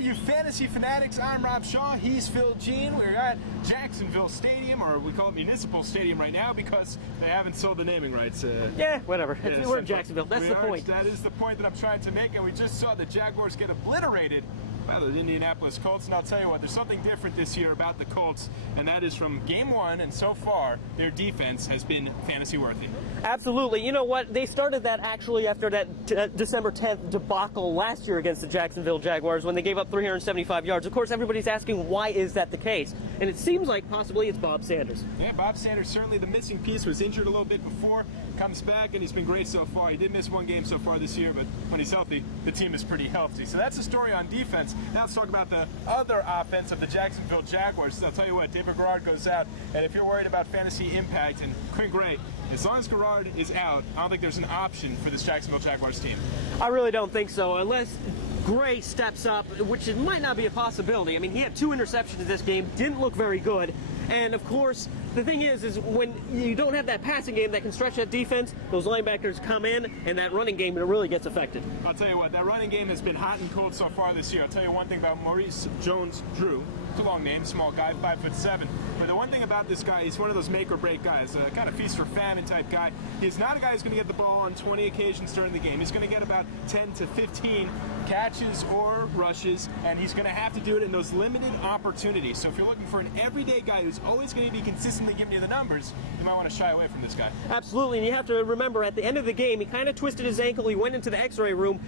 you fantasy fanatics. I'm Rob Shaw. He's Phil Jean. We're at Jacksonville Stadium, or we call it Municipal Stadium right now because they haven't sold the naming rights. Yeah, whatever. Yeah, we're in Jacksonville. That's the point. That is the point that I'm trying to make, and we just saw the Jaguars get obliterated by the Indianapolis Colts. And I'll tell you what, there's something different this year about the Colts, and that is from game one, and so far, their defense has been fantasy worthy. Absolutely. You know what? They started that actually after that December 10th debacle last year against the Jacksonville Jaguars when they gave up 375 yards. Of course, everybody's asking why is that the case? And it seems like possibly it's Bob Sanders. Yeah, Bob Sanders, certainly the missing piece, was injured a little bit before, comes back, and he's been great so far. He did miss one game so far this year, but when he's healthy, the team is pretty healthy. So that's the story on defense. Now let's talk about the other offense of the Jacksonville Jaguars. I'll tell you what, David Garrard goes out, and if you're worried about fantasy impact, and Quinn Gray, as long as Garrard is out, I don't think there's an option for this Jacksonville Jaguars team. I really don't think so, unless Gray steps up, which it might not be a possibility. I mean, he had 2 interceptions in this game, didn't look very good. And of course, the thing is when you don't have that passing game that can stretch that defense, those linebackers come in, and that running game, it really gets affected. I'll tell you what, that running game has been hot and cold so far this year. I'll tell you one thing about Maurice Jones-Drew. It's a long name, small guy, 5'7". But the one thing about this guy, he's one of those make or break guys, a kind of feast or famine type guy. He's not a guy who's going to get the ball on 20 occasions during the game. He's going to get about 10 to 15 catches or rushes, and he's going to have to do it in those limited opportunities. So if you're looking for an everyday guy who's always going to be consistently giving you the numbers, you might want to shy away from this guy. Absolutely, and you have to remember at the end of the game, he kind of twisted his ankle, he went into the x-ray room.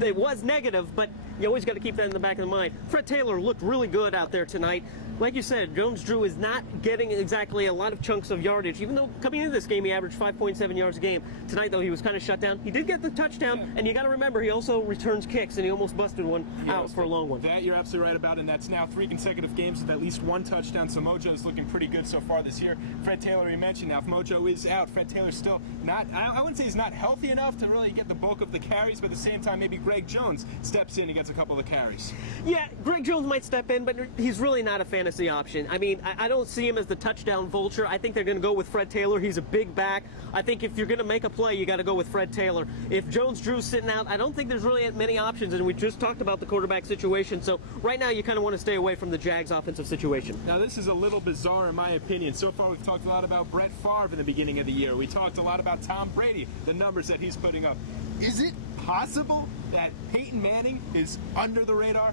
It was negative, but you always got to keep that in the back of the mind. Fred Taylor looked really good out there tonight. Like you said, Jones-Drew is not getting exactly a lot of chunks of yardage, even though coming into this game he averaged 5.7 yards a game. Tonight, though, he was kind of shut down. He did get the touchdown, and you got to remember, he also returns kicks, and he almost busted one out for a long one. That you're absolutely right about, and that's now 3 consecutive games with at least 1 touchdown, so Mojo's looking pretty good so far this year. Fred Taylor, you mentioned, now if Mojo is out, Fred Taylor's still not, I wouldn't say he's not healthy enough to really get the bulk of the carries, but at the same time, maybe Greg Jones steps in and gets a couple of carries. Yeah, Greg Jones might step in, but he's really not a fantasy option. I mean, I don't see him as the touchdown vulture. I think they're going to go with Fred Taylor. He's a big back. I think if you're going to make a play, you got to go with Fred Taylor. If Jones-Drew's sitting out, I don't think there's really many options, and we just talked about the quarterback situation, so right now you kind of want to stay away from the Jags' offensive situation. Now, this is a little bizarre in my opinion. So far, we've talked a lot about Brett Favre in the beginning of the year. We talked a lot about Tom Brady, the numbers that he's putting up. Is it possible that Peyton Manning is under the radar?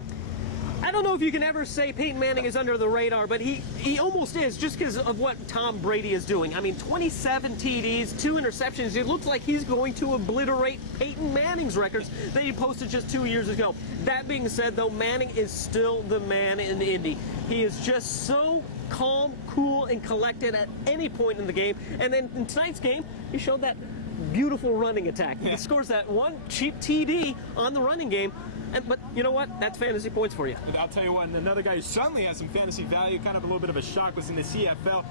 I don't know if you can ever say Peyton Manning is under the radar, but he almost is just because of what Tom Brady is doing. I mean, 27 TDs, 2 interceptions. It looks like he's going to obliterate Peyton Manning's records that he posted just 2 years ago. That being said, though, Manning is still the man in Indy. He is just so calm, cool, and collected at any point in the game. And then in tonight's game, he showed that beautiful running attack. He scores that one cheap TD on the running game. But you know what? That's fantasy points for you. But I'll tell you what, and another guy who suddenly has some fantasy value, kind of a little bit of a shock, was in the CFL.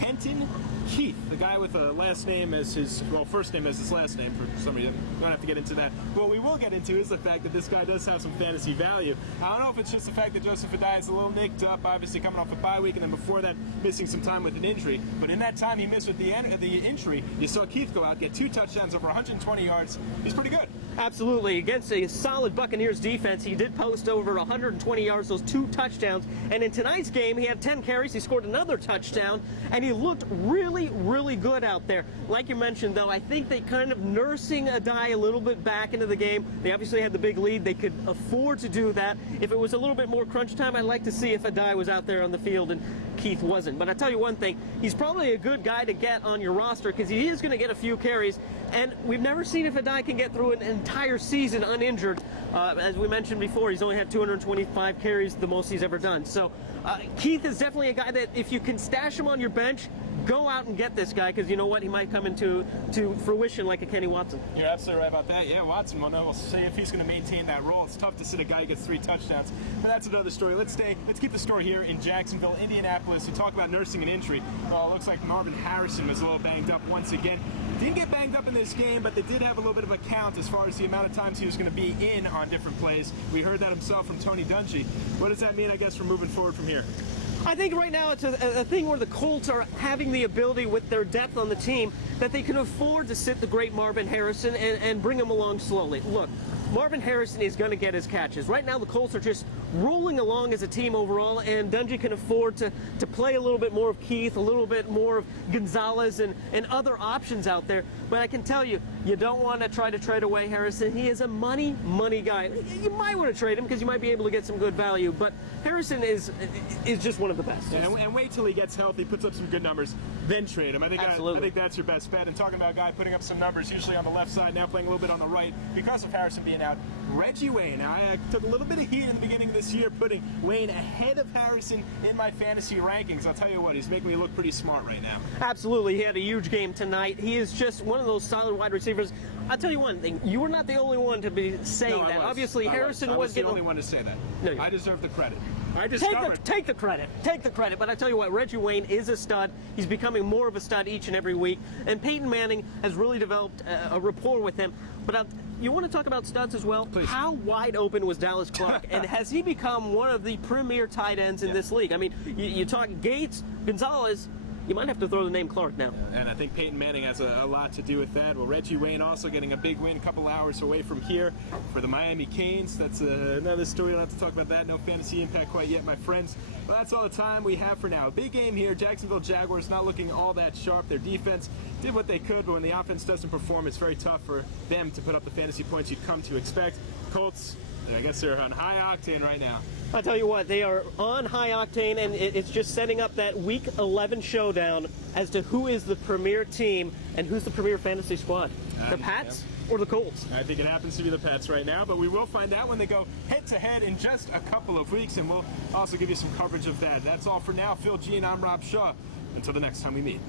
Kenton Keith, the guy with a last name as his, well, first name as his last name for some reason. Don't have to get into that. What we will get into is the fact that this guy does have some fantasy value. I don't know if it's just the fact that Joseph Addai is a little nicked up, obviously coming off a bye week, and then before that, missing some time with an injury. But in that time he missed with the injury, you saw Keith go out, get 2 touchdowns, over 120 yards. He's pretty good. Absolutely. Against a solid Buccaneers defense, he did post over 120 yards, those 2 touchdowns. And in tonight's game, he had 10 carries. He scored another touchdown, and he looked really, really good out there. Like you mentioned, though, I think they kind of nursing Addai a little bit back into the game. They obviously had the big lead. They could afford to do that. If it was a little bit more crunch time, I'd like to see if Addai was out there on the field and Keith wasn't. But I tell you one thing, he's probably a good guy to get on your roster because he is going to get a few carries. And we've never seen if Addai can get through an entire season uninjured. As we mentioned before, he's only had 225 carries, the most he's ever done. So Keith is definitely a guy that if you can stash him on your bench, go out and get this guy because you know what? He might come into fruition like a Kenny Watson. You're absolutely right about that. Yeah, Watson, we'll see if he's going to maintain that role. It's tough to sit a guy who gets 3 touchdowns. But that's another story. Let's keep the story here in Jacksonville, Indianapolis. We talk about nursing an injury. Well, it looks like Marvin Harrison was a little banged up once again. Didn't get banged up in this game, but they did have a little bit of a count as far as the amount of times he was going to be in on different plays. We heard that himself from Tony Dungy. What does that mean, I guess, for moving forward from here? I think right now it's a thing where the Colts are having the ability with their depth on the team that they can afford to sit the great Marvin Harrison and bring him along slowly. Look, Marvin Harrison is going to get his catches. Right now, the Colts are just rolling along as a team overall, and Dungy can afford to play a little bit more of Keith, a little bit more of Gonzalez, and other options out there. But I can tell you, you don't want to try to trade away Harrison. He is a money guy. You might want to trade him because you might be able to get some good value, but Harrison is just one of the best. Yeah, and wait till he gets healthy, puts up some good numbers, then trade him. I think that's your best bet. And talking about a guy putting up some numbers, usually on the left side, now playing a little bit on the right because of Harrison being out, Reggie Wayne. Now, I took a little bit of heat in the beginning of this year, putting Wayne ahead of Harrison in my fantasy rankings. I'll tell you what, he's making me look pretty smart right now. Absolutely. He had a huge game tonight. He is just one of those solid wide receivers. I'll tell you one thing. You were not the only one to be saying that. Obviously, Harrison was the only one to say that. No, I deserve the credit. Take the credit. Take the credit. But I tell you what, Reggie Wayne is a stud. He's becoming more of a stud each and every week. And Peyton Manning has really developed a rapport with him. But you want to talk about studs as well? Please. How wide open was Dallas Clark? And has he become one of the premier tight ends in this league? I mean, you talk Gates, Gonzalez. You might have to throw the name Clark now. And I think Peyton Manning has a lot to do with that. Well, Reggie Wayne also getting a big win a couple hours away from here for the Miami Canes. That's another story. I don't have to talk about that. No fantasy impact quite yet, my friends. But that's all the time we have for now. A big game here. Jacksonville Jaguars not looking all that sharp. Their defense did what they could, but when the offense doesn't perform, it's very tough for them to put up the fantasy points you'd come to expect. Colts, I guess they're on high octane right now. I'll tell you what, they are on high octane, and it's just setting up that Week 11 showdown as to who is the premier team and who's the premier fantasy squad. The Pats or the Colts? I think it happens to be the Pats right now, but we will find out when they go head-to-head in just a couple of weeks, and we'll also give you some coverage of that. That's all for now. Phil G and I'm Rob Shaw. Until the next time we meet.